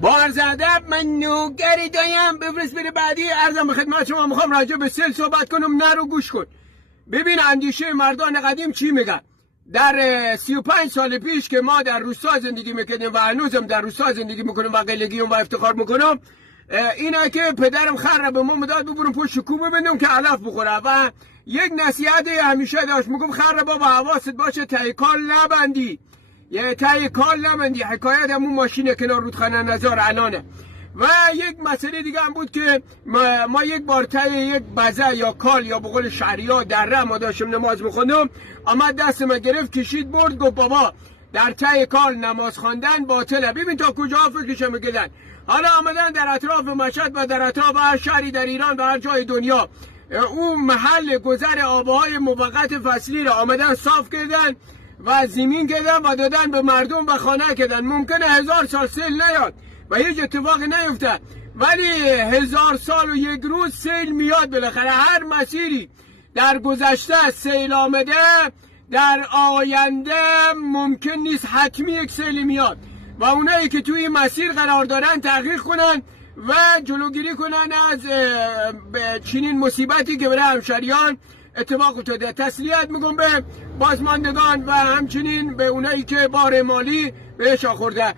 با عرض ادب من نوکر دایم بفرست بره بعدی. عرضم به خدمت شما میخوام راجع به سیل صحبت کنم. نرو گوش کن ببین اندیشه مردان قدیم چی میگن. در 35 سال پیش که ما در روستا زندگی میکنیم و هنوزم در روستا زندگی میکنیم و قلگیم و افتخار میکنم، اینه که پدرم خر به ما مداد ببرم پشت کوبه بندم که علف بخوره و یک نصیحت همیشه داشت، میگم خر بابا حواست باشه ته کال نبندی، یه ته کال نبندی. حکایت همون ماشین کنار رودخانه نزار الانه. و یک مسئله دیگه هم بود که ما یک بار ته یک بزه یا کال یا به قول شهری‌ها دره ما داشتم نماز میخوندم، آمد دست ما گرفت کشید برد گفت بابا در ته کال نماز خواندن باطله. ببین تا کجا فکرشو میکردن. حالا آمدن در اطراف مشهد و در اطراف هر شهری در ایران و هر جای دنیا اون محل گذر آبهای موقت فصلی را آمدن صاف کردن و زمین کردن و دادن به مردم و خانه کردن. ممکنه 1000 سال سیل نیاد و هیچ اتفاقی نیفته، ولی 1000 سال و یک روز سیل میاد بالاخره. هر مسیری در گذشته سیل آمده در آینده ممکن نیست حتمی یک سیل میاد و اونایی که توی مسیر قرار دارن تحقیق کنن و جلوگیری کنن از چنین مصیبتی که برای همشهریان اتفاق افتاده. تسلیت میگم به بازماندگان و همچنین به اونایی که بار مالی بهش آخورده.